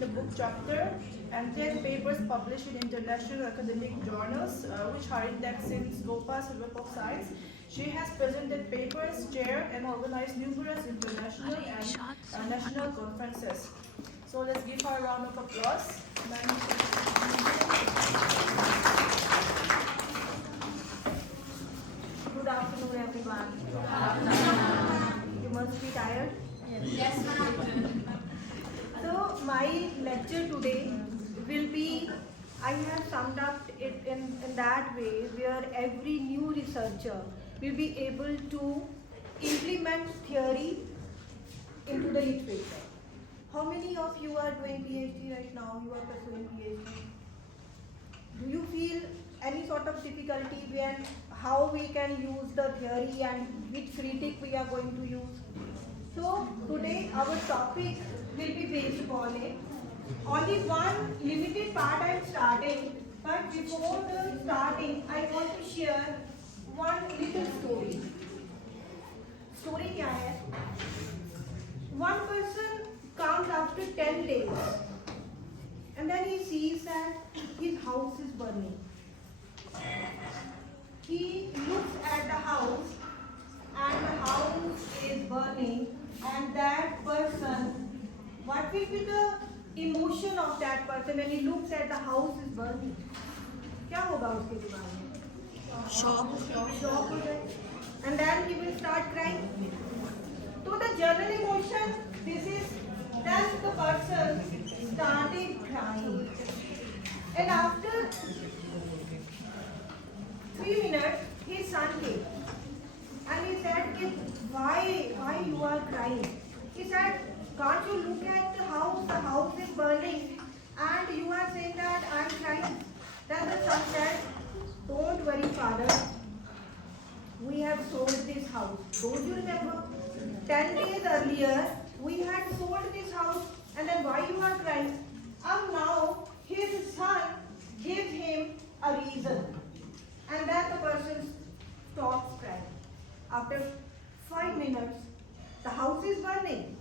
in the book chapter and 10 papers published in international academic journals, which are indexed in Scopus and Web of Science. She has presented papers, chaired, and organized numerous international and national conferences. So let's give her a round of applause. Good afternoon, everyone. You must be tired. Yes, ma'am. So my lecture today will be, I have summed up it in that way where every new researcher will be able to implement theory into the literature. How many of you are doing PhD right now? You are pursuing PhD. Do you feel any sort of difficulty when how we can use the theory and which critic we are going to use? So today our topic will be based upon it. Only one limited part I am starting, but before the starting I want to share one little story. Story क्या है? One person comes after 10 days and then he sees that his house is burning. He looks at the house and the house is burning, and that person, what will be the emotion of that person when he looks at the house is burning? क्या होगा उसके दिमाग में? Shock हो जाए, and then he will start crying. So the general emotion, this is then the person started crying, and after 3 minutes his son came and he said, why you are crying? He said, can't you look at the house is burning and you are saying that I am crying? Then the son said, don't worry father, we have sold this house. Don't you remember? 10 days earlier we had sold this house, and then why you are crying? And now his son gives him a reason, and then the person stops crying. After 5 minutes, the house is burning.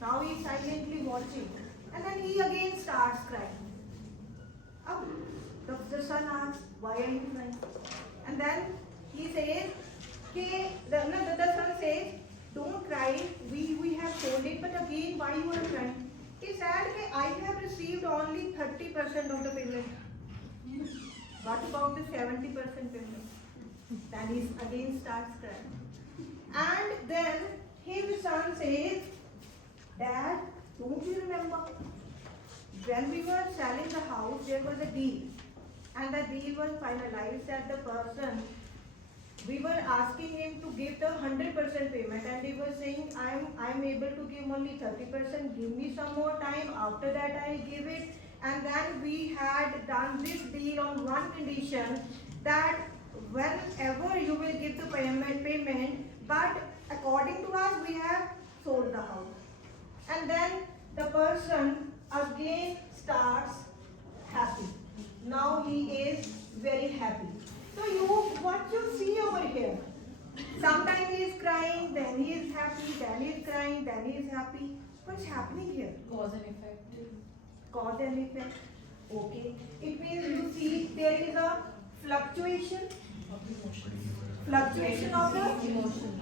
Now he is silently watching, and then he again starts crying. The son asks, why are you crying? And then he says, the son says, don't cry, we have sold it, but again why you are crying? He said, I have received only 30% of the payment. What about the 70% payment? Then he again starts crying. And then his son says, Dad, don't you remember? When we were selling the house, there was a deal. And the deal was finalized that the person, we were asking him to give the 100% payment, and he was saying, I'm able to give only 30%, give me some more time, after that I'll give it. And then we had done this deal on one condition, that whenever you will give the payment, but according to us, we have sold the house. And then the person again starts happy. Now he is very happy. So what you see over here, sometimes he is crying, then he is happy, then he is crying, then he is happy. What's happening here? Cause and effect. Cause and effect. Okay. It means you see there is a fluctuation. Fluctuation of the emotion.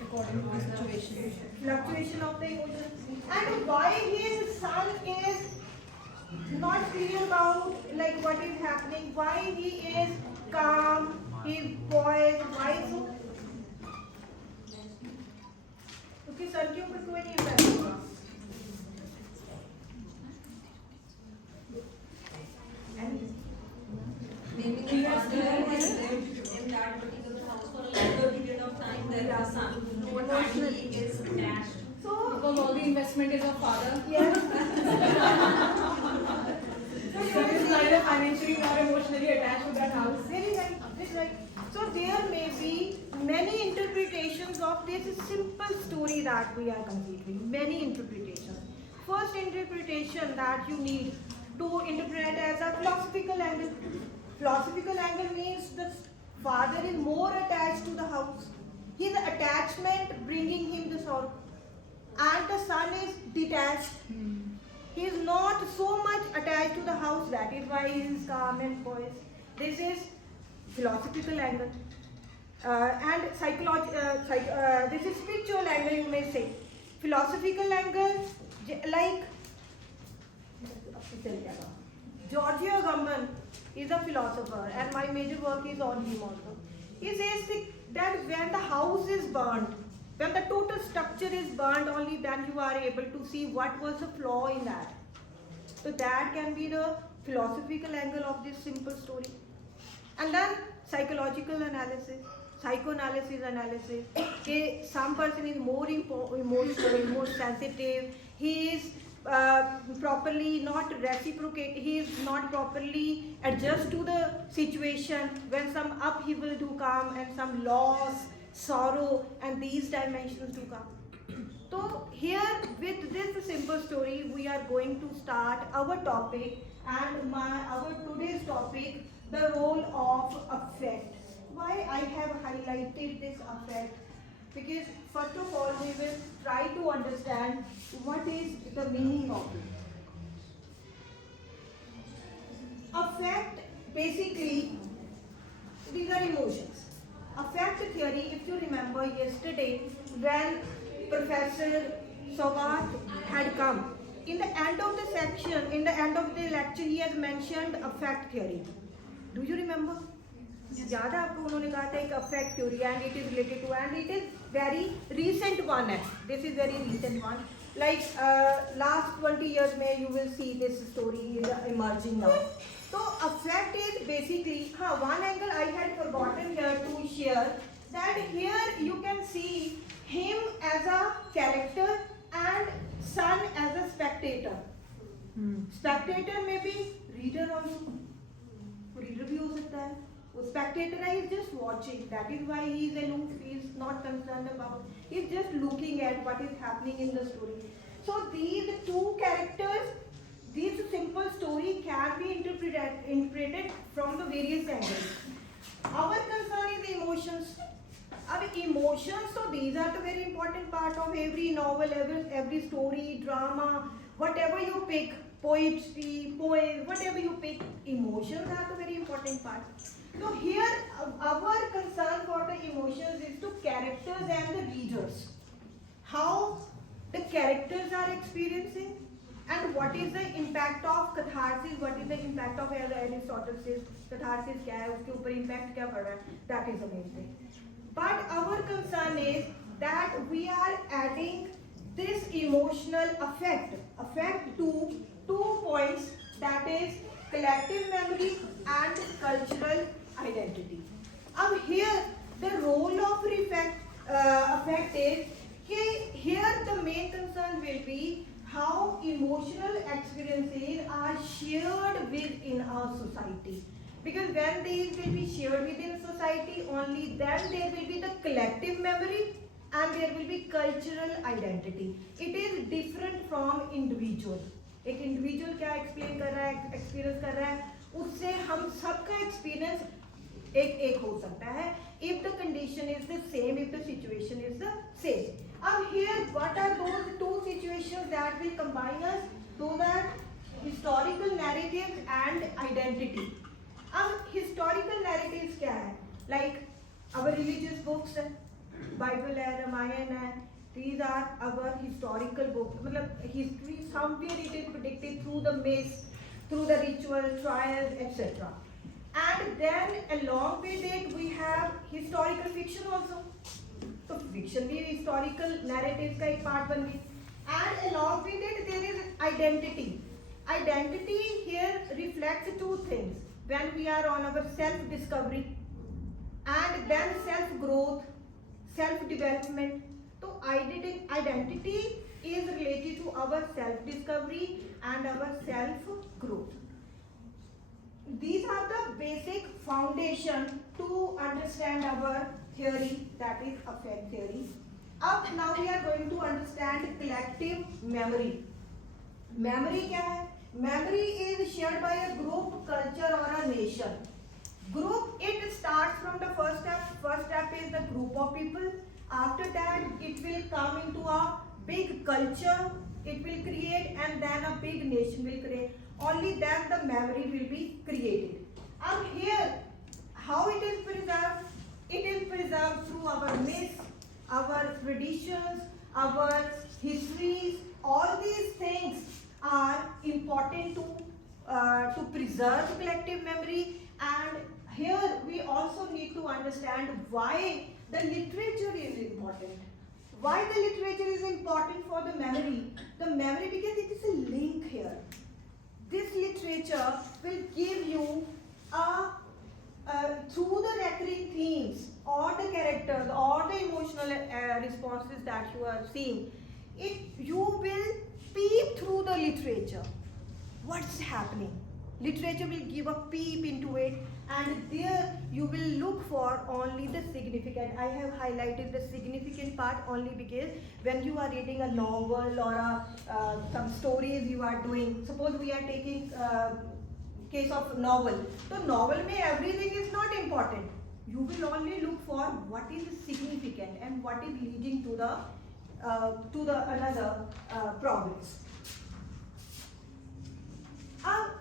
According to the situation. Fluctuation of the emotion. And why his son is not clear about like what is happening, why he is calm, his voice, why so? क्योंकि sir के ऊपर कोई नहीं बैठेगा. Maybe the father has lived in that particular house for a longer period of time than the son. And he is attached. So Because all the investment is of father. yes. So he is neither financially nor emotionally attached to that house. Very right, very right. So there may be many interpretations of this simple story that we are considering. Many interpretations. First interpretation that you need to interpret as a philosophical angle. Philosophical angle means the father is more attached to the house. His attachment bringing him the sorrow. And the son is detached. He is not so much attached to the house, that is why he is calm and poised. This is philosophical angle. And this is spiritual angle, you may say. Philosophical angle, like Giorgio Agamben is a philosopher, and my major work is on him also. He says that when the house is burned, when the total structure is burned, only then you are able to see what was the flaw in that. So that can be the philosophical angle of this simple story. And then psychological analysis, psychoanalysis analysis. Okay, some person is more emotional, more sensitive. He is properly not reciprocate. He is not properly adjust to the situation when some upheaval do come and some loss, sorrow, and these dimensions do come. So here with this simple story, we are going to start our topic, and our today's topic, the role of affect. Why I have highlighted this affect? Because first of all, we will try to understand what is the meaning of it. Affect, basically, these are emotions. Affect theory, if you remember yesterday when Professor Sogat had come, in the end of the section, in the end of the lecture, he has mentioned affect theory. Do you remember? याद है आपको उन्होंने कहा था एक affect theory and it is related to, and it is very recent one है. This is very recent one. Like last 20 years में you will see this story is emerging now. So affect is basically, one angle I had forgotten here to share, that here you can see him as a character and son as a spectator. Spectator may be reader also. Reader भी हो सकता है. Spectator is just watching. That is why he is aloof. He is not concerned about. He is just looking at what is happening in the story. So these two characters, this simple story can be interpreted from the various angles. Our concern is emotions. Emotions, so these are the very important part of every novel, every story, drama, whatever you pick, poetry, poem, whatever you pick, emotions are the very important part. So here our concern for the emotions is to characters and the readers. How the characters are experiencing and what is the impact of catharsis, what is the impact of, as Aristotle says, catharsis क्या है, उसके ऊपर impact क्या पड़ रहा है, that is the main thing. But our concern is that we are adding this emotional affect to 2 points, that is collective memory and cultural identity. Here the role of affect is, here the main concern will be how emotional experiences are shared within our society. Because when these will be shared within society, only then there will be the collective memory and there will be cultural identity. It is different from individual. एक individual क्या explain कर रहा है, experience कर रहा है, उससे हम सबका एक्सपीरियंस एक हो सकता है if the condition is the same, if the situation is the same. Here what are those two situations that will combine us? Those are historical narratives and identity. Historical narratives क्या है? Like our religious books, Bible है, Ramayana है, these are our historical books. मतलब history, somewhere it is predicted through the myths, through the ritual, trials, etc. And then along with it we have historical fiction also. So fiction भी historical narratives का एक part बन गई. And along with it there is identity. Identity here reflects two things. When we are on our self-discovery and then self-growth, self-development. So identity is related to our self-discovery and our self-growth. These are the basic foundation to understand our theory, that is affect theory. Now we are going to understand collective memory. Memory क्या है? Memory is shared by a group, culture or a nation. Group, it starts from the first step. First step is the group of people. After that, it will come into a big culture. it will create, and then a big nation will create. Only then the memory will be created. And here, how it is preserved? It is preserved through our myths, our traditions, our histories. All these things are important to preserve collective memory. And here we also need to understand why the literature is important. Why the literature is important for the memory? The memory, because it is a link here. This literature will give you through the recurring themes or the characters or the emotional responses that you are seeing, you will peep through the literature. What's happening? Literature will give a peep into it, and there you will look for only the significant. I have highlighted the significant part only because when you are reading a novel or some stories you are doing, suppose we are taking case of novel. So novel mein everything is not important. You will only look for what is significant and what is leading to the another progress.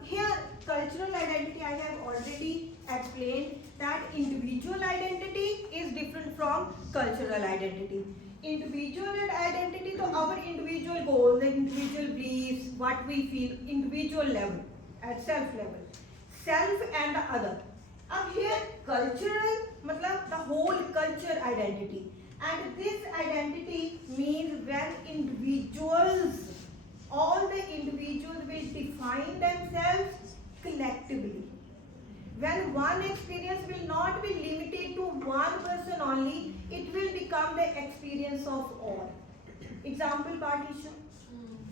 Here, cultural identity, I have already explained that individual identity is different from cultural identity. Individual identity, so our individual goals, the individual beliefs, what we feel, individual level, at self level. Self and the other. Here, cultural, matlab the whole culture identity. And this identity means when individuals, all the individuals will define themselves collectively. When one experience will not be limited to one person only, it will become the experience of all. Example, partition.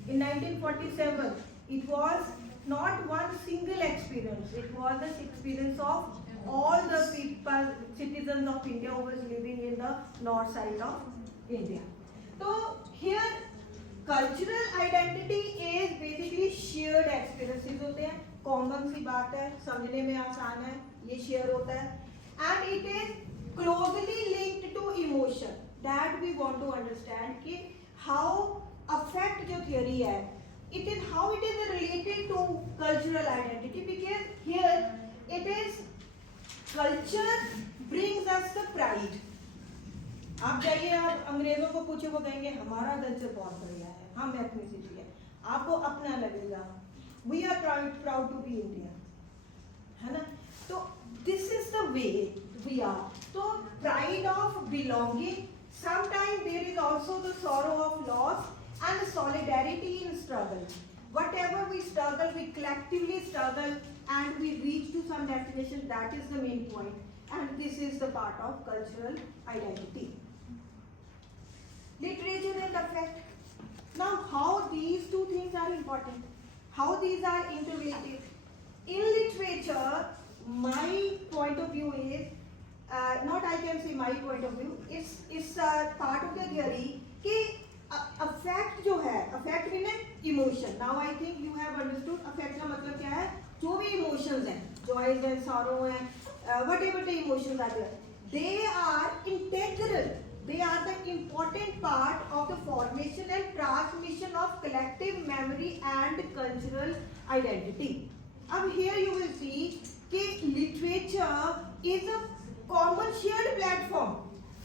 In 1947, it was not one single experience, it was the experience of all the people, citizens of India who was living in the north side of India. So here, cultural identity is basically shared experiences होते हैं, common सी बात है, समझने में आसान है, ये share होता है, and it is closely linked to emotion. That we want to understand कि how affect जो theory है, it is how it is related to cultural identity, because here it is culture brings us the pride. आप जाइए, आप अंग्रेजों को पूछे, वो कहेंगे हमारा कल्चर बहुत बढ़िया है, हम एथनिसिटी है, आपको अपना लगेगा, we are proud to be Indian, है ना? तो this is the way we are. So pride of belonging. Sometimes there is also the sorrow of loss and solidarity in struggle. Whatever we struggle, we collectively struggle and we reach to some destination. That is the main point, and this is the part of cultural identity. Literature and affect. Now, how these two things are important? How these are interrelated? In literature, my point of view is, not I can say my point of view, is part of the theory कि affect जो है, affect means emotion. Now I think you have understood affect का मतलब क्या है? जो भी emotions हैं, joy है, sorrow है, whatever the emotions are there, they are integral. They are the important part of the formation and transmission of collective memory and cultural identity. अब here you will see कि literature is a common shared platform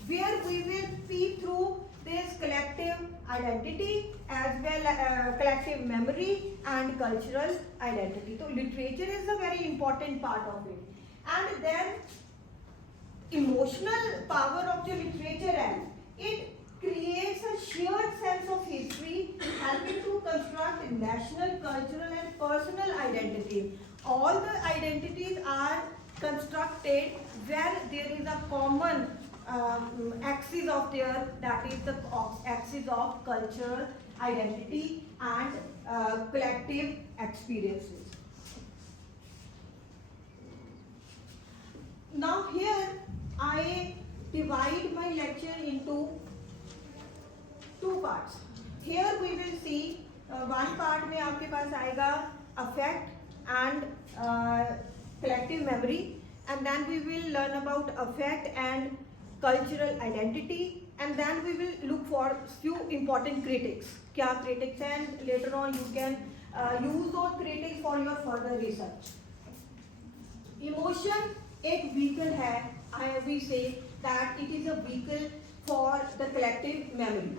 where we will see through this collective identity as well as collective memory and cultural identity. So literature is a very important part of it. And then emotional power of the literature, and it creates a shared sense of history, helping to construct national, cultural and personal identity. All the identities are constructed when there is a common axis of there, that is the axis of cultural identity and collective experiences. Now here I divide my lecture into two parts. Here we will see one part में आपके पास आएगा affect and collective memory, and then we will learn about affect and cultural identity, and then we will look for few important critics. Kya critics, and later on you can use those critics for your further research. Emotion एक vehicle है, we say that it is a vehicle for the collective memory.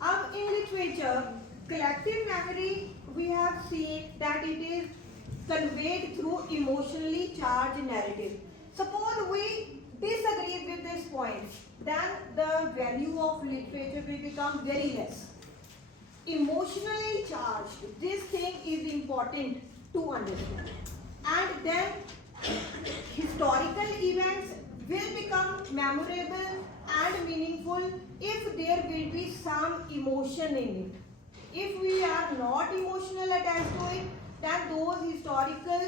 अब in literature, collective memory we have seen that it is conveyed through emotionally charged narrative. Suppose we disagree with this point, then the value of literature will become very less. Emotionally charged, this thing is important to understand. And then historical events will become memorable and meaningful if there will be some emotion in it. If we are not emotional attached to it, then those historical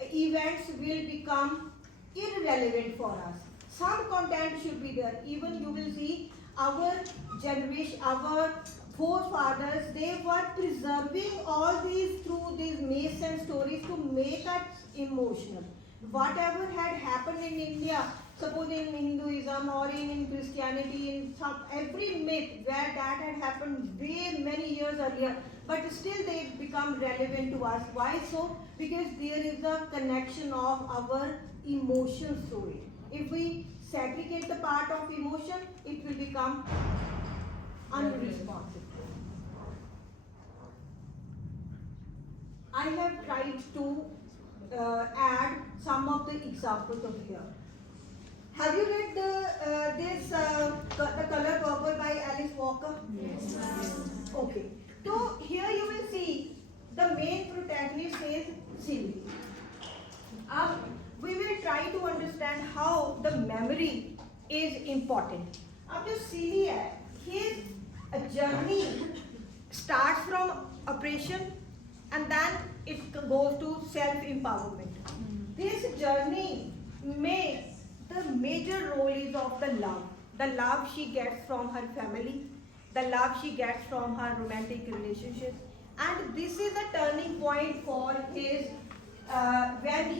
events will become irrelevant for us. Some content should be there. Even you will see our generation, our forefathers, they were preserving all these through these myths and stories to make us emotional. Whatever had happened in India, suppose in Hinduism or in Christianity, in some every myth where that had happened way many years earlier, but still they become relevant to us. Why so? Because there is a connection of our emotions through it. If we segregate the part of emotion, it will become unresponsive. I have tried to add some of the examples of here. Have you read The Color Purple by Alice Walker? Yes. Okay. So here you will see the main protagonist is Silly. We will try to understand how the memory is important. अब जो Silly है, his journey starts from oppression and then it goes to self-empowerment. This journey may the major role is of the love she gets from her family, the love she gets from her romantic relationships, and this is a turning point for his when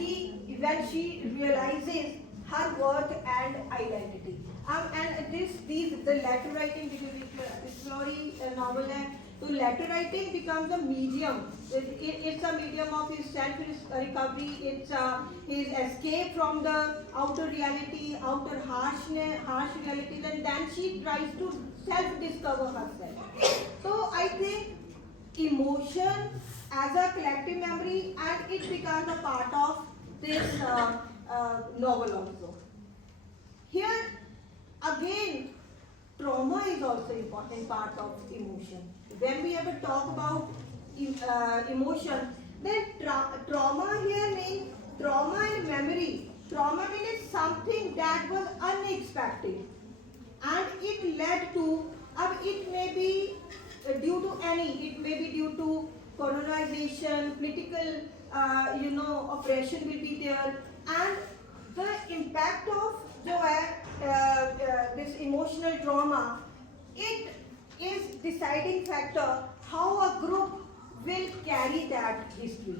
she realizes her worth and identity. The letter writing, because it's very novel, so letter writing becomes a medium. It's a medium of his self-recovery. It's his escape from the outer reality, outer harsh realities, and then she tries to self-discover herself. So I think emotion as a collective memory, and it becomes a part of this novel also. Here again, trauma is also important part of emotion. When we ever talk about emotion, then trauma here means trauma and memory. Trauma means something that was unexpected, and it led to. It may be due to it may be due to colonization, political, oppression will be there, and the impact of this emotional trauma, it is deciding factor how a group will carry that history.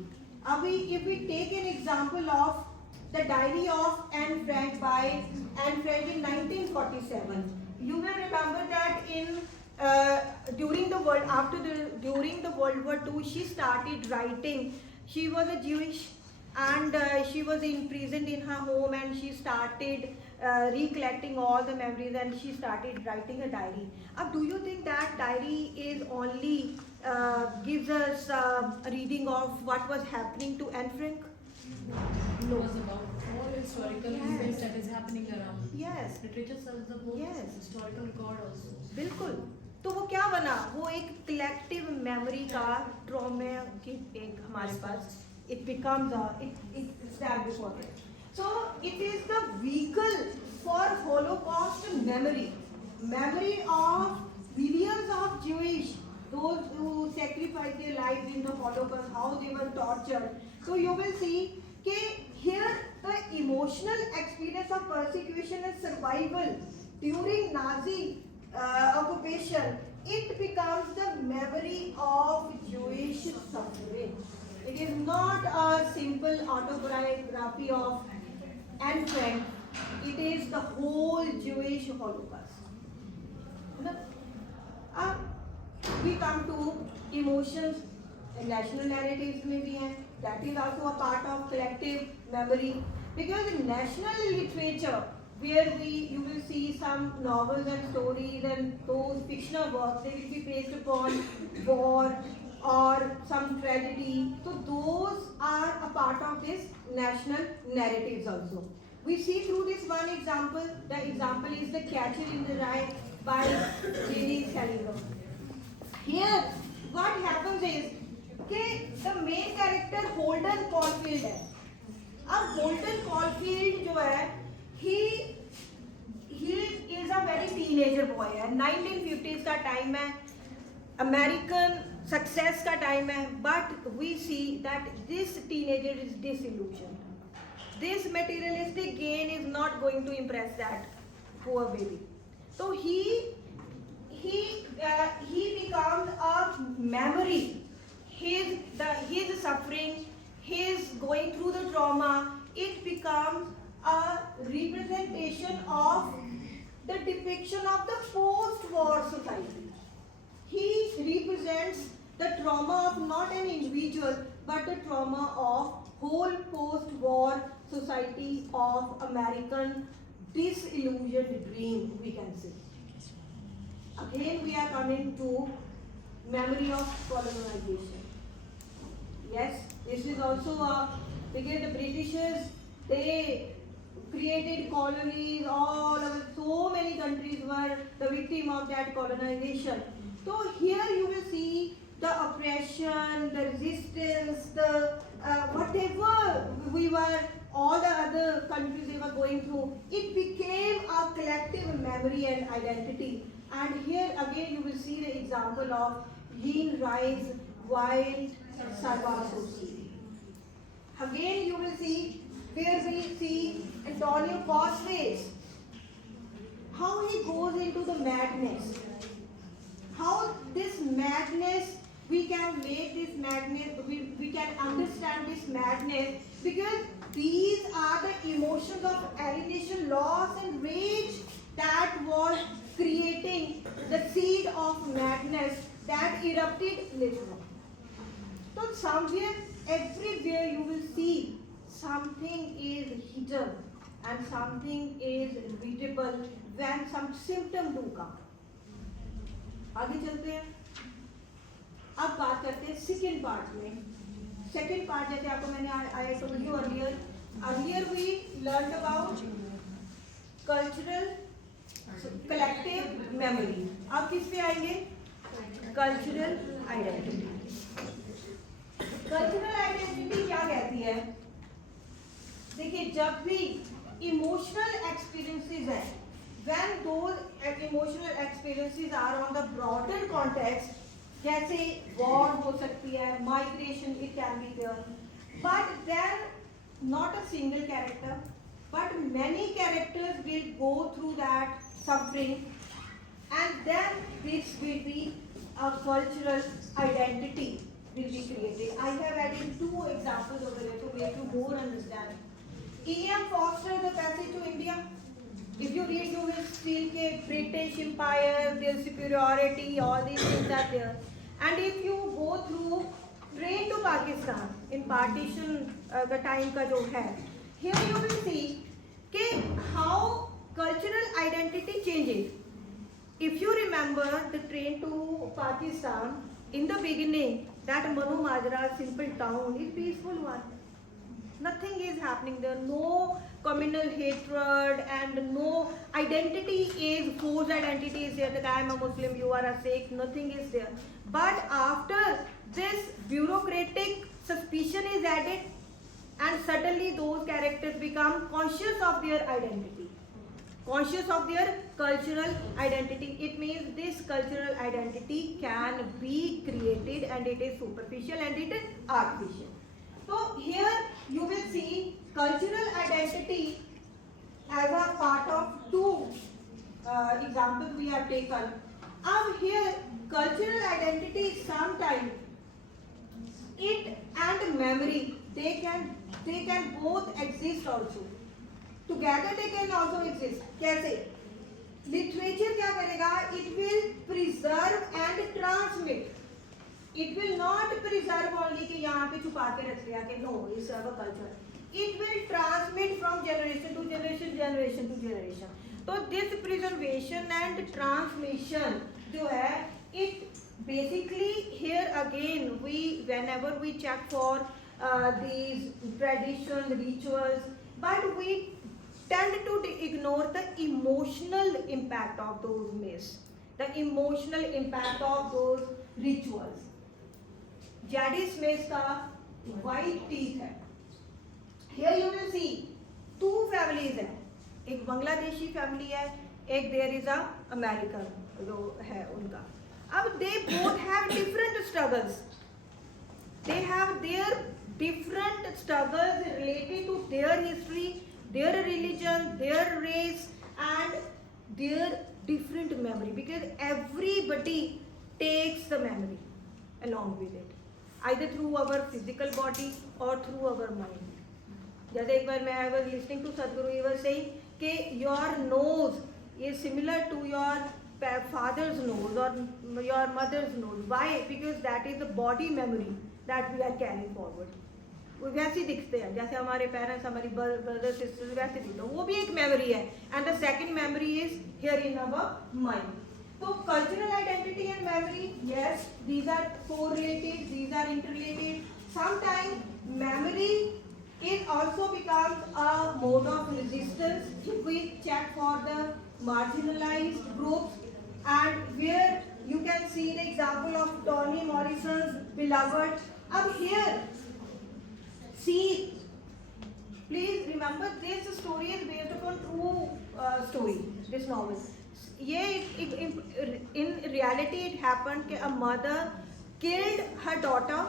If we take an example of the Diary of Anne Frank by Anne Frank in 1947, you will remember that during the World War II, she started writing. She was a Jewish, and she was imprisoned in her home, and she started recollecting all the memories, and she started writing a diary. Do you think that diary is only gives us a reading of what was happening to Anne Frank? It was about all historical events that is happening around. Yes. Literature serves the whole historical record also. बिल्कुल. तो वो क्या बना? वो एक collective memory का trauma की एक हमारे पास. It becomes it stands before it. So it is the vehicle for Holocaust memory of millions of Jewish, those who sacrificed their lives in the Holocaust, how they were tortured. So you will see that here the emotional experience of persecution and survival during Nazi occupation, it becomes the memory of Jewish suffering. It is not a simple autobiography of Anne Frank. It is the whole Jewish Holocaust. we come to emotions, national narratives में भी हैं. That is also a part of collective memory. Because in national literature, where you will see some novels and stories and those fictional works, they will be based upon war or some tragedy. So those are a part of this national narratives also. We see through this one example. The example is The Catcher in the Rye by J.D. Salinger. Here, what happens is कि the main character Holden Caulfield है. अब Holden Caulfield जो है, he is a very teenager boy है. 1950s का time है, American success का time है, but we see that this teenager is disillusioned. This materialistic gain is not going to impress that poor baby. So he becomes a memory. His suffering, his going through the trauma, it becomes a representation of the depiction of the post-war society. He represents the trauma of not an individual, but the trauma of whole post-war society of American disillusioned dream, we can say. Again, we are coming to memory of colonization. Yes, this is also because the Britishers, they created colonies all over, so many countries were the victim of that colonization. So here you will see the oppression, the resistance, the whatever we were, all the other countries they were going through, it became a collective memory and identity. And here again you will see the example of Jean Rice, Wild, Sarvasosi. Again you will see where we see Antonio Cosways, how he goes into the madness. How this madness, we can make this madness, we can understand this madness because these are the emotions of alienation, loss and rage that was creating the seed of madness that erupted later on. So somewhere, everywhere you will see something is hidden and something is readable when some symptom do come. आगे चलते हैं. अब बात करते हैं second part में. Second part जैसे आपको मैंने I told you earlier we learned about cultural collective memory. अब किस पे आएंगे? Cultural identity. Cultural identity क्या कहती है? देखिए जब भी emotional experiences है, when those emotional experiences are on the broader context, जैसे war हो सकती है, migration it can be there, but then not a single character, but many characters will go through that suffering, and then this will be a cultural identity will be created. I have added two examples over here to make you more understand. E.M. Foster, The Passage to India. If you read, you will feel that British Empire, their superiority, all these things are there. And if you go through Train to Pakistan in partition the time का जो है, here you will see कि how cultural identity changes. If you remember the Train to Pakistan, in the beginning, that Manu Majra simple town is peaceful one. Nothing is happening there. No communal hatred and no identity is forced identity is there. That I am a Muslim, you are a Sikh. Nothing is there. But after this bureaucratic suspicion is added, and suddenly those characters become conscious of their identity, conscious of their cultural identity. It means this cultural identity can be created and it is superficial and it is artificial. So here you will see cultural identity as a part of two examples we have taken. Now here cultural identity sometimes it and memory they can both exist also. Together they can also exist. कैसे? Literature क्या करेगा? It will preserve and transmit. It will not preserve only कि यहाँ पे छुपा के रख लिया कि no, it's our culture. It will transmit from generation to generation, generation to generation. तो this preservation and transmission जो है, it basically here again whenever we check for these traditions, rituals, but we tend to ignore the emotional impact of those myths, the emotional impact of those rituals. J.D. Smith का white teeth है. Here you will see two families है. एक Bangladeshi family है, एक there is a American जो है उनका. अब they both have different struggles. They have their different struggles related to their history, their religion, their race, and their different memory. Because everybody takes the memory along with it. Either through our physical body or through our mind. जैसे एक बार मैं I was listening to Sadhguru, he was saying कि your nose is similar to your father's nose or your mother's nose. Why? Because that is the body memory that we are carrying forward. वो वैसे ही दिखते हैं जैसे हमारे parents, हमारी brother sisters वैसे दिखते हैं. वो भी एक मेमोरी है. And the second memory is here in our mind. So cultural identity and memory, yes, these are correlated, these are interrelated. Sometimes memory it also becomes a mode of resistance if we check for the marginalized groups, and where you can see the example of Toni Morrison's Beloved. Up here, see, please remember this story is based upon true story, this novel. ये in reality it happened कि a mother killed her daughter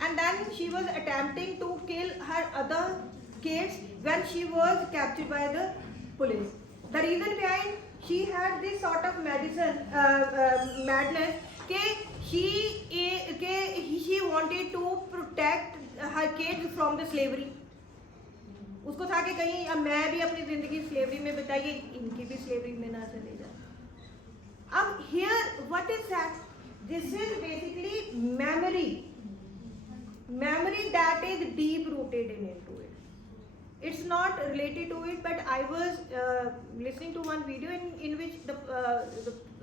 and then she was attempting to kill her other kids when she was captured by the police. The reason behind she had this sort of madness कि she wanted to protect her kids from the slavery. उसको था कि कहीं अब मैं भी अपनी जिंदगी स्लेवरी में बिताइए, इनकी भी स्लेवरी में ना चले जाए. अब here what is that? This is basically memory that is deep rooted into it. It's not related to it, but I was listening to one video in which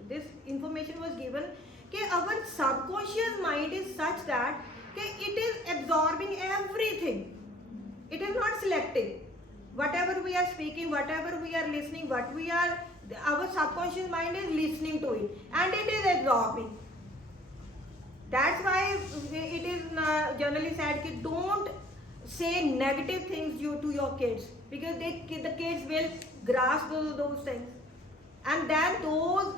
this information was given कि our subconscious mind is such that कि it is absorbing everything. It is not selective. Whatever we are speaking, whatever we are listening, our subconscious mind is listening to it and it is absorbing. That's why it is generally said that don't say negative things to your kids, because the kids will grasp those things, and then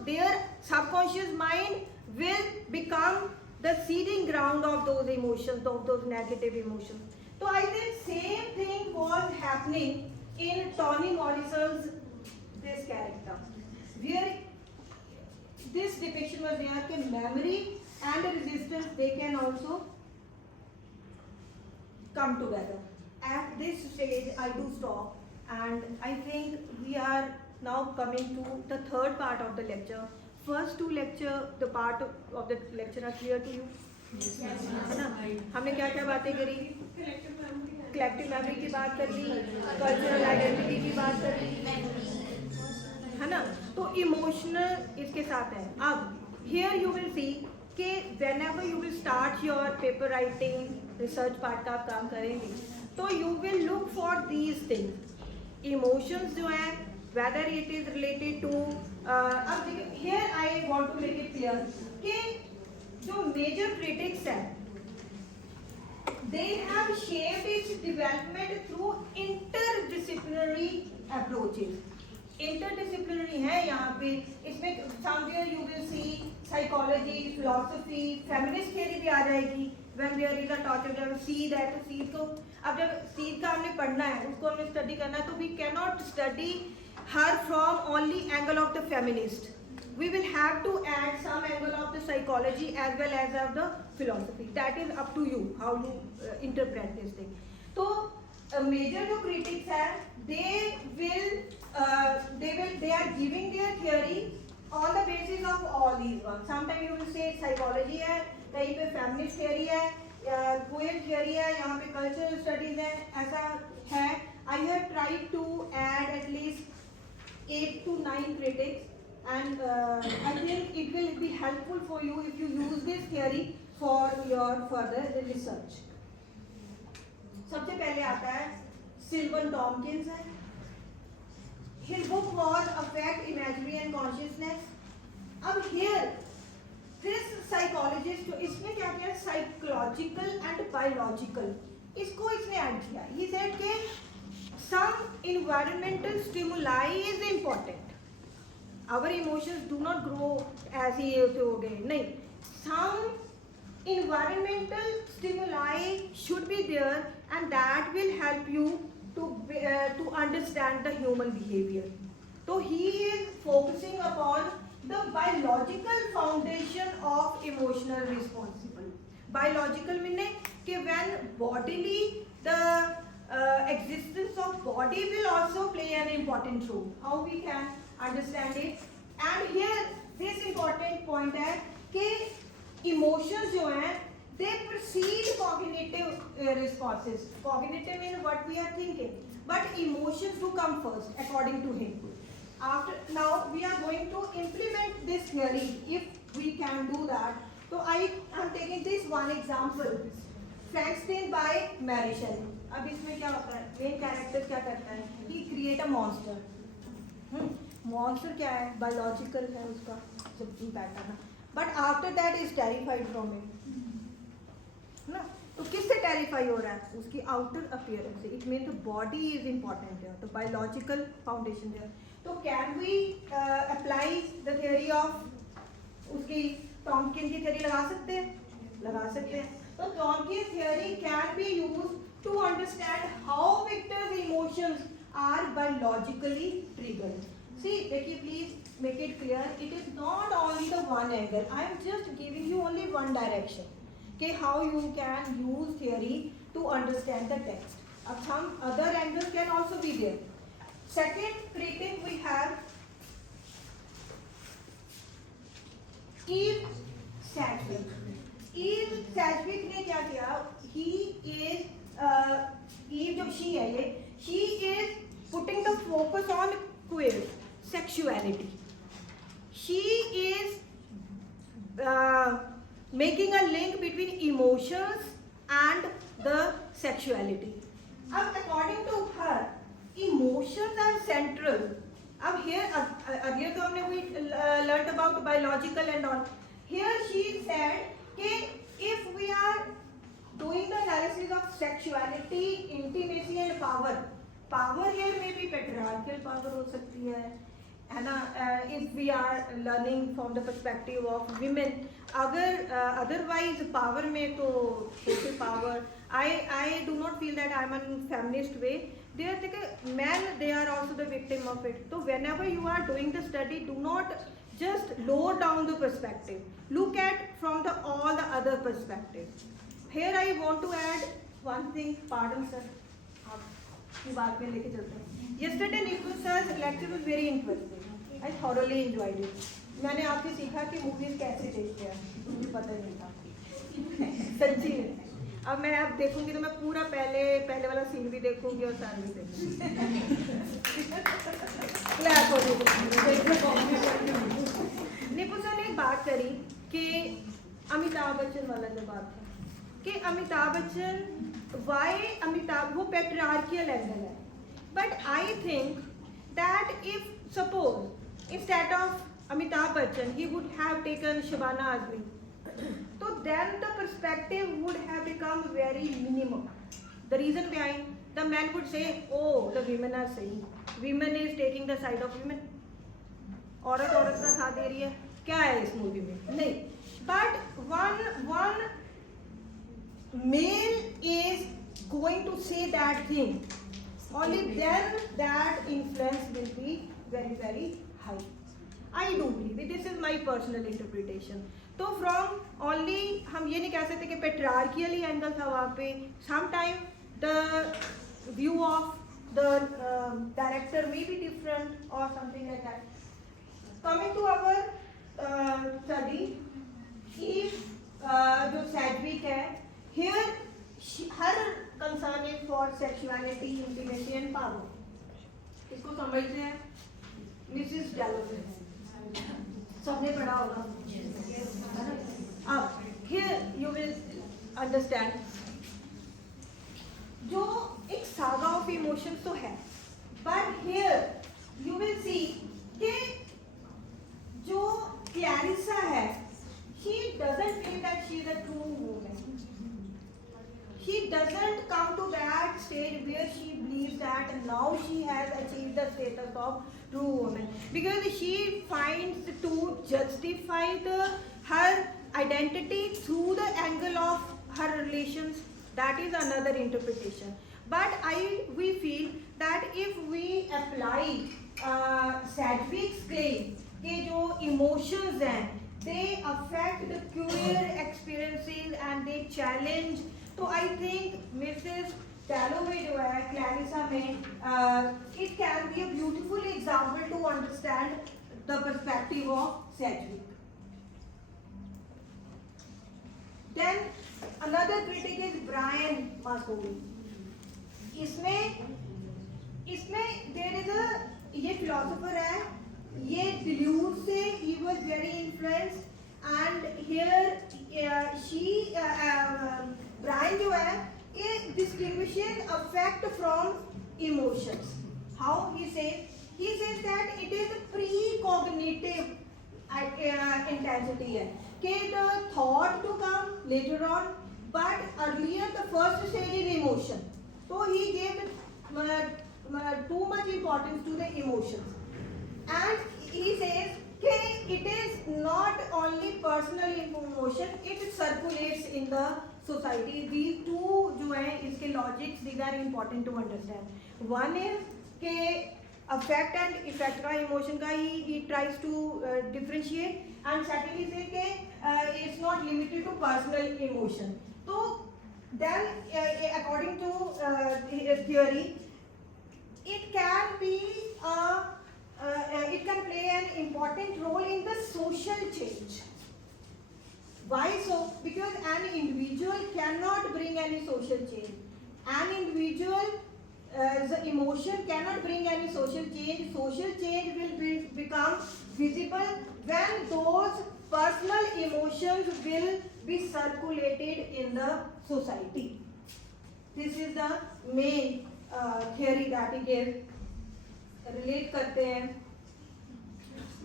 their subconscious mind will become the seeding ground of those emotions, of those negative emotions. So I think same thing was happening in Toni Morrison's this character, where this depiction was there that memory and resistance, they can also come together. At this stage I do stop, and I think we are now coming to the third part of the lecture. First two lecture, the part of the lecture are clear to you? है ना? हमने क्या क्या बातें करी? Collective memory की बात कर ली, कल्चरल आइडेंटिटी की बात कर ली, है ना? तो इमोशनल इसके साथ है. अब here you will see कि whenever you will start your paper writing, research part का आप काम करेंगे, तो you will look for these things. Emotions जो हैं, whether it is related to अब here I want to make it clear कि जो major critics हैं, they have shaped its development through interdisciplinary approaches. Interdisciplinary है यहाँ पे, इसमें somewhere you will see psychology, philosophy, feminist theory भी आ जाएगी. When there is a torture, जब seed है तो seed को, अब जब seed का हमने पढ़ना है, उसको हमें study करना है, तो we cannot study her from only angle of the feminist. We will have to add some angle of the psychology as well as of the philosophy. That is up to you how you interpret this thing. So major जो critics है they are giving their theory on the basis of all these ones. Sometimes you will say psychology है, कहीं पे feminist theory है, queer theory है, यहाँ पे cultural studies है, ऐसा है. I have tried to add at least 8 to 9 critics, and I think it will be helpful for you if you use this theory for your further research. सबसे पहले आता है सिल्वन टॉमकिंस है. His book was Affect, Imagery and Consciousness. अब here this psychologist, तो इसमें क्या किया, psychological and biological, इसको इसने ऐड किया. He said कि some environmental stimuli is important. Our emotions do not grow as he हो गए, नहीं. Some environmental stimuli should be there, and that will help you to understand the human behavior. So he is focusing upon the biological foundation of emotional responsibility. Biological meaning कि when bodily the existence of body will also play an important role. How we can understand it? And here this important point है कि emotions जो हैं they precede cognitive responses. Cognitive means what we are thinking, but emotions do come first according to him. After now we are going to implement this theory if we can do that. So I am taking this one example, Frankenstein by Mary Shelley. अब इसमें क्या होता है, main character क्या करता है, he create a monster. Monster क्या है, biological है उसका pattern, but after that is terrified from it. ना, तो किससे टेरिफाई हो रहा है, उसकी आउटर अपीयरेंस से. It mean the body is important है, तो बायोलॉजिकल फाउंडेशन है. तो can we apply the theory of उसकी टॉमकिन की थियोरी लगा सकते हैं, लगा सकते हैं. तो Tomkin theory can be used to understand how Victor's emotions are biologically triggered. See देखिए, please make it clear, it is not only the one angle. I am just giving you only one direction कि how you can use theory to understand the text. अब some other angles can also be there. Second critic we have Eve Sedgwick. Eve Sedgwick ने क्या किया? He is Eve जो she है ये, she is putting the focus on queer sexuality. She is making a link between emotions and the sexuality. अब according to her, emotions are central. अब here earlier तो हमने we learned about biological and all. Here she said कि if we are doing the analysis of sexuality, intimacy and power here may be patriarchal power हो सकती है ना. If we are learning from the perspective of women, अगर otherwise power में तो social power, I do not feel that I am a feminist way. They are men, they are also the victim of it. So whenever you are doing the study, do not just lower down the perspective. Look at from all the other perspectives. Here I want to add one thing. Pardon sir, आपकी बात में लेके चलते हैं. Yesterday Nikhil sir's lecture was very interesting. I thoroughly enjoyed it. मैंने आपसे सीखा कि मूवीज कैसे देखते हैं, मुझे पता नहीं था सच्ची में. अब मैं अब देखूंगी तो मैं पूरा पहले वाला सीन भी देखूंगी और सारी भी देखूंगी. निपुण सर ने एक बात करी कि अमिताभ बच्चन वाला जो बात था कि अमिताभ बच्चन वाई अमिताभ वो पैट्रियार्कियल एंगल है. But I think that if suppose instead of Amitabh Bachchan he would have taken Shabana Azmi, so then the perspective would have become very minimum. The reason behind, the man would say, oh the women are saying, women is taking the side of women. औरत का साथ दे रही है, क्या है इस movie में? नहीं. But one male is going to say that thing, only then that influence will be very very high. I do believe it. This is my personal interpretation. तो from only हम ये नहीं कह सकते कि पेट्रियार्कियल एंगल था वहाँ पे. Sometime the view of the director may be different or something like that. Coming to our study, if जो Sedgwick है, here her concern is for sexuality, intimacy and power. इसको समझते हैं मिसिस डैलोवे, सबने पढ़ा होगा, है ना? अब here you will understand जो एक saga of emotions तो है, but here you will see कि जो क्लैरिसा है, she doesn't feel that she is a true woman. She doesn't come to that stage where she believes that now she has achieved the status of true woman, because she finds to justify her identity through the angle of her relations. That is another interpretation. But we feel that if we apply Sedgwick's claim कि जो emotions हैं, they affect the queer experiences and they challenge. तो I think Mrs. Dalloway जो है Clarissa में it can be a beautiful example to understand the perspective of Sedgwick. Then another critic is Brian Mascoli. इसमें there is a ये philosopher है, ये Deleuze से he was very influenced, and here she Brian जो है ये distinguishes affect from emotions. How he says that it is precognitive intensity है कि the thought to come later on, but earlier the first stage is emotion. So he gave too much importance to the emotions, and he says that it is not only personal emotion, it circulates in the society. These two जो हैं इसके logics, these are important to understand. One is कि affect and effect का emotion का he tries to differentiate, and secondly says कि it's not limited to personal emotion. So then according to his theory, it can be it can play an important role in the social change. Why so? Because an individual cannot bring any social change. An individual the emotion cannot bring any social change. Social change will become visible when those personal emotions will be circulated in the society. This is the main theory that he gave. Relate करते हैं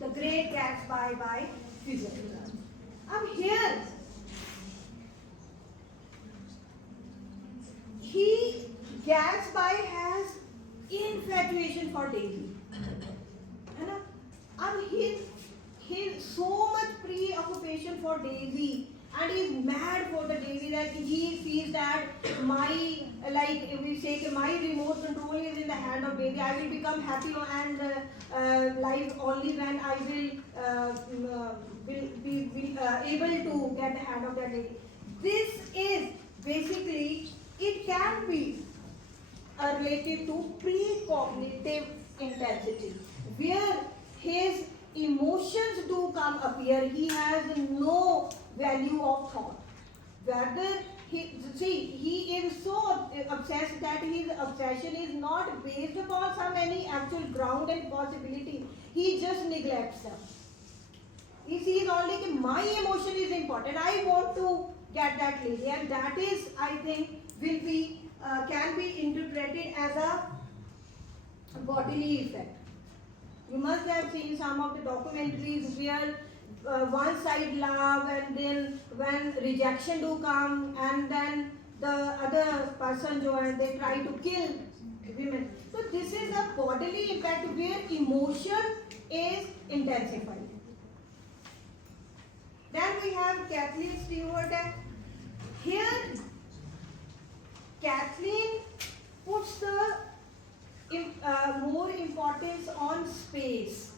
The Great Gatsby by Fitzgerald. अब here Gatsby has infatuation for Daisy, है ना? अब he's so much preoccupation for Daisy, and he's mad for the Daisy that he feels that my, like if we say my remote control is in the hand of Daisy, I will become happy and live only when I will be able to get the hand of that Daisy. This is basically, it can be related to precognitive intensity, where his emotions do come appear. He has no value of thought. Whether he is so obsessed that his obsession is not based upon some any actual ground and possibility. He just neglects them. He sees only that my emotion is important. I want to get that lady, and that is, I think, will be can be interpreted as a bodily effect. You must have seen some of the documentaries where one side love, and then when rejection do come, and then the other person they try to kill women. So this is a bodily effect where emotion is intensified. Then we have Kathleen Stewart. Here Kathleen puts the more importance on space.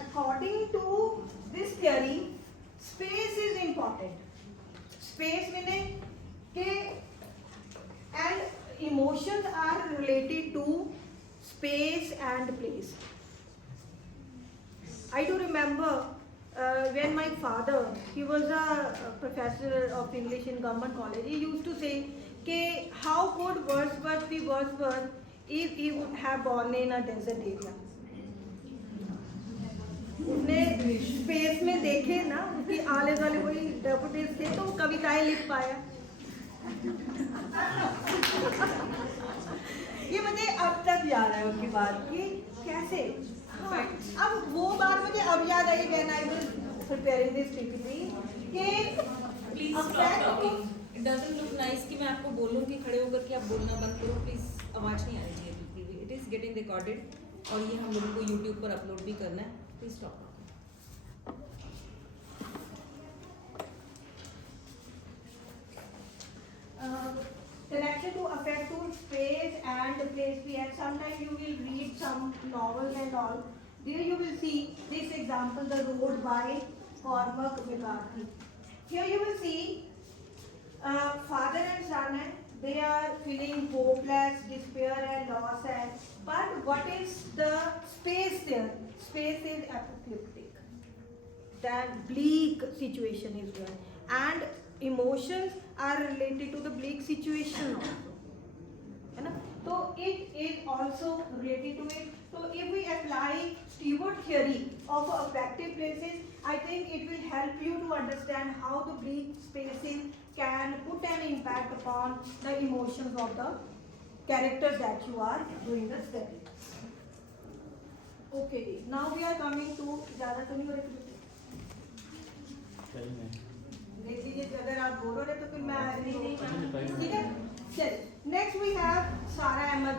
According to this theory, space is important. Space meaning and emotion emotions are related to space and place. I do remember when my father, he was a professor of English in government college, he used to say, "Ke how could Wordsworth be Wordsworth if he would have born in a desert area?" उसने space में देखे ना, उसके आले दुआले वही डेपुटीज थे, तो वो कविताएं लिख पाया। ये मुझे अब तक याद है उनकी बात कि कैसे। हाँ, अब वो बात मुझे अब याद आई when I was preparing this PPT कि Please stop talking. It doesn't look nice कि मैं आपको बोलूँ कि खड़े होकर के आप बोलना बंद करो, प्लीज आवाज नहीं आ रही है बिल्कुल भी। It is getting recorded और ये हम लोगों को YouTube पर अपलोड भी करना है। Please stop talking. Connection to affect to space and place. We had sometimes you will read some novels and all. There you will see this example, The Road by Cormac McCarthy. Here you will see father and son, they are feeling hopeless, despair and loss. But what is the space there? Space is apocalyptic. That bleak situation is there. And emotions are related to the bleak situation also. है ना? So it is also related to it. So if we apply Stewart theory of affective places, I think it will help you to understand how the bleak spaces can put an impact upon the emotions of the characters that you are doing the study. Okay, now we are coming to ज़्यादा तो नहीं हो रही देख लीजिए, अगर आप बोल रहे तो फिर मैं नहीं ठीक है। चलिए नेक्स्ट वी हैव सारा अहमद।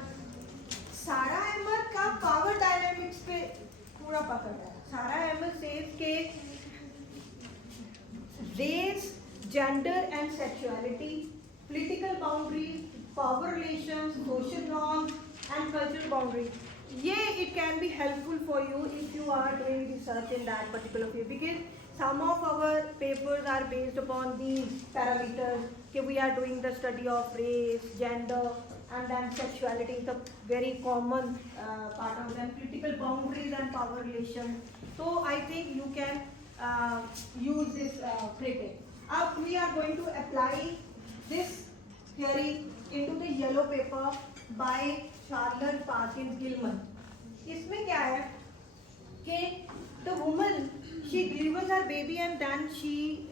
सारा अहमद का पावर डायनामिक्स पे पूरा पकड़ है। सारा अहमद सेज के race, gender and sexuality, political boundaries, power relations, social norms and cultural boundaries, ये it can be helpful for you if you are doing research in that particular field, because some of our papers are based upon these parameters. Okay, we are doing the study of race, gender, and then sexuality is a very common part of them. Political boundaries and power relations. So I think you can use this critique. Now we are going to apply this theory into the yellow paper by Charlotte Parkins Gilman. इसमें क्या है कि the woman, she delivers her baby and then she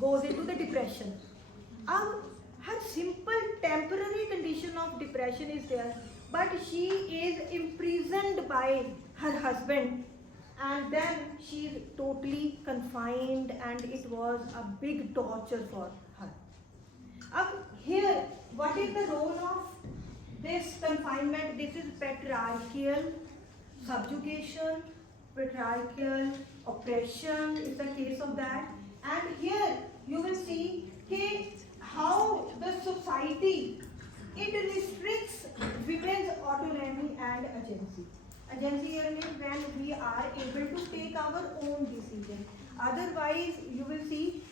goes into the depression. अब her simple temporary condition of depression is there, but she is imprisoned by her husband, and then she is totally confined, and it was a big torture for her. अब here, what is the role of this confinement? This is patriarchal subjugation, patriarchal oppression is the case of that. And here you will see how the society, it restricts women's autonomy and agency. Agency here means when we are able to take our own decision. Otherwise you will see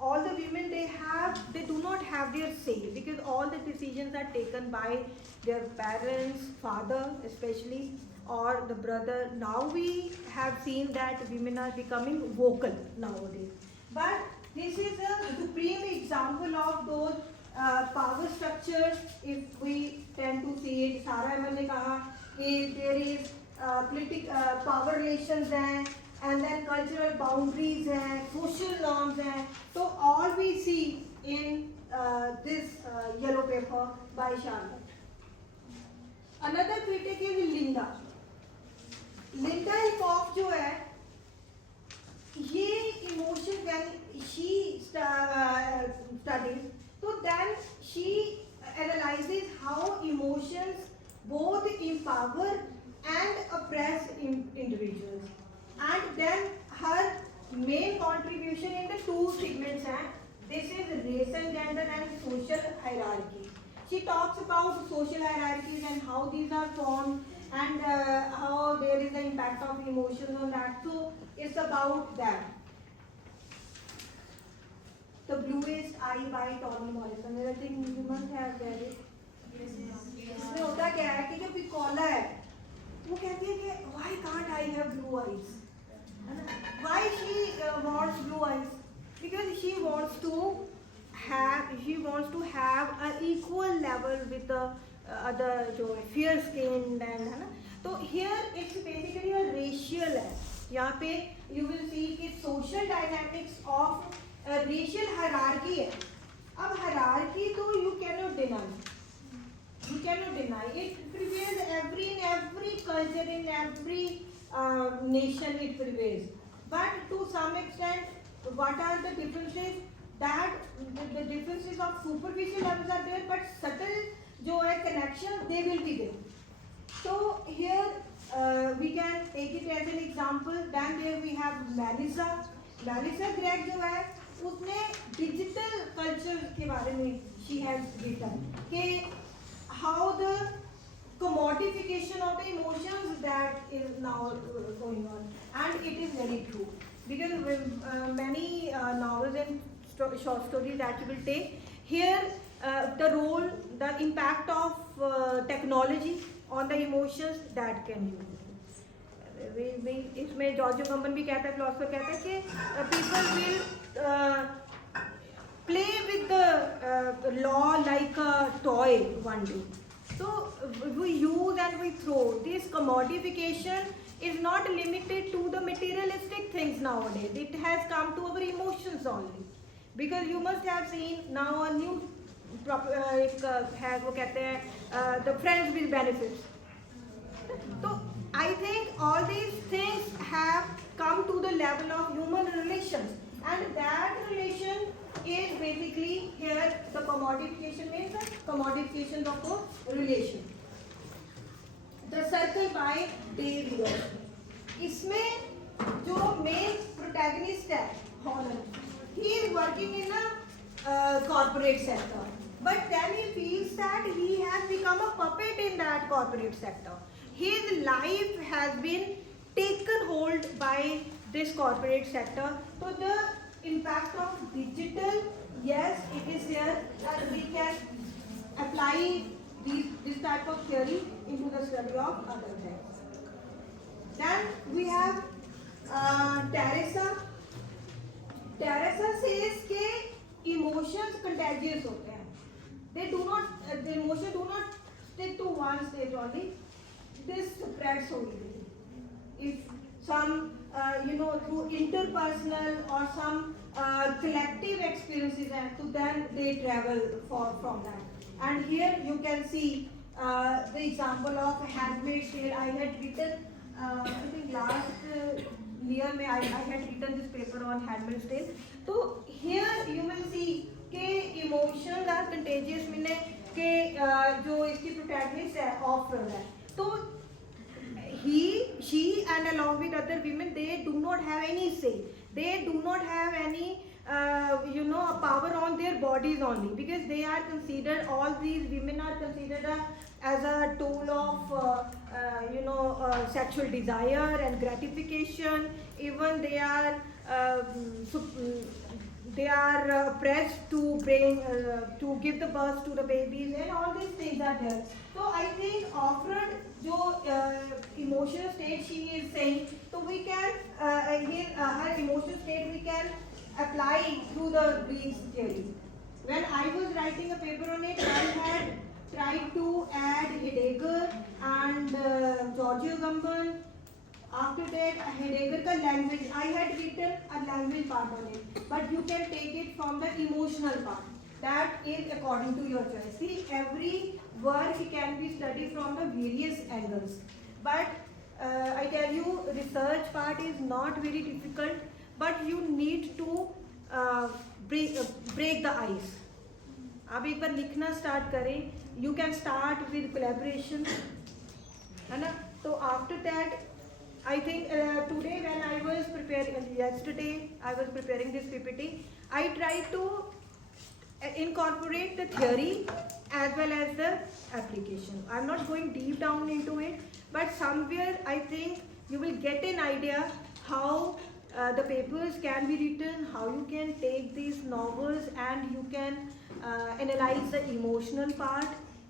all the women they do not have their say, because all the decisions are taken by their parents, father especially, or the brother. Now we have seen that women are becoming vocal nowadays. But this is a supreme example of those power structures. If we tend to see it, Sara Ahmed ने कहा कि there is political power relations and then cultural boundaries and social norms and so all we see in this yellow paper by Charlotte. Another critic is Linda. Linda Elcock जो है, ये emotion when she studies, so then she analyzes how emotions both empower and oppress individuals. And then her main contribution in the two segments are, this is race and gender and social hierarchy. She talks about social hierarchies and how these are formed and how there is an impact of emotions on that. So it's about that. The Bluest Eye by Toni Morrison. I think you must have read it. because she wants to have an equal level with the other जो fair skinned and है ना. तो here it's basically a racial है. यहाँ पे you will see कि social dynamics of racial hierarchy है. अब hierarchy तो you cannot deny. You cannot deny it. Prevails in every culture, in every nation it prevails. But to some extent, what are the differences? That the differences of superficial levels are there, but subtle जो है connection they will be there. So here we can take it as an example. Then there we have Melissa. Melissa Gregg जो है उसने digital culture के बारे में she has written कि how the commodification of the emotions that is now going on, and it is very true because many novels and short stories that you will take here, the role, the impact of technology on the emotions that can use. इसमें George गम्बन भी कहता है, philosopher कहता है कि people will play with the law like a toy one day. So we use and we throw. This commodification is not limited to the materialistic things nowadays. It has come to our emotions only. Because you must have seen now a new है वो कहते हैं the friends with benefits. So I think all these things have come to the level of human relations, and that relation is basically here the commodification means the commodification of a relation. The circle by Dave Eagles. इसमें जो main protagonist है Holland, he is working in a corporate sector, but then he feels that he has become a puppet in that corporate sector. His life has been taken hold by this corporate sector. So the impact of digital, yes, it is here, and we can apply this type of theory into the study of other things. Then we have Teresa. Teresa says that emotions contagious होते हैं. They do not, the emotions do not stick to one stage only. This spreads so easily. If some, through interpersonal or some collective experiences, and so then they travel from that. And here you can see the example of Handmaid's Tale. I had written, I think last year I had written this paper on Handmaid's Tale. So here you will see कि emotions are contagious, meaning कि जो इसकी protagonist है, Offred है. So she and along with other women, they do not have any say. They do not have any power on their bodies only, because they are considered, all these women are considered as a tool of sexual desire and gratification. Even they are pressed to bring to give the birth to the babies, and all these things are there. So I think Offred जो emotional state she is saying, so we can her emotional state we can apply through the Green's theory. When I was writing a paper on it, I had tried to add Heidegger and Giorgio Agamben. After that, Heidegger का language, I had written a language part on it, but you can take it from the emotional part. That is according to your choice. See, every work can be studied from the various angles. But I tell you, research part is not very difficult, but you need to break the ice. आप एक बार लिखना start करें. You can start with collaboration, है ना? So after that, I think today when I was preparing, yesterday I was preparing this PPT, I tried to incorporate the theory as well as the application. I'm not going deep down into it, but somewhere I think you will get an idea how the papers can be written, how you can take these novels and you can analyze the emotional part,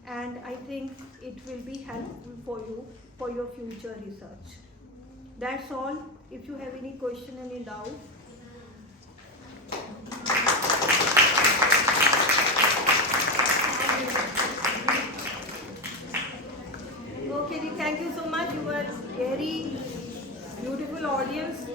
and I think it will be helpful for you for your future research. That's all. If you have any question, any doubt. Okay, ji, thank you so much. You were very beautiful audience.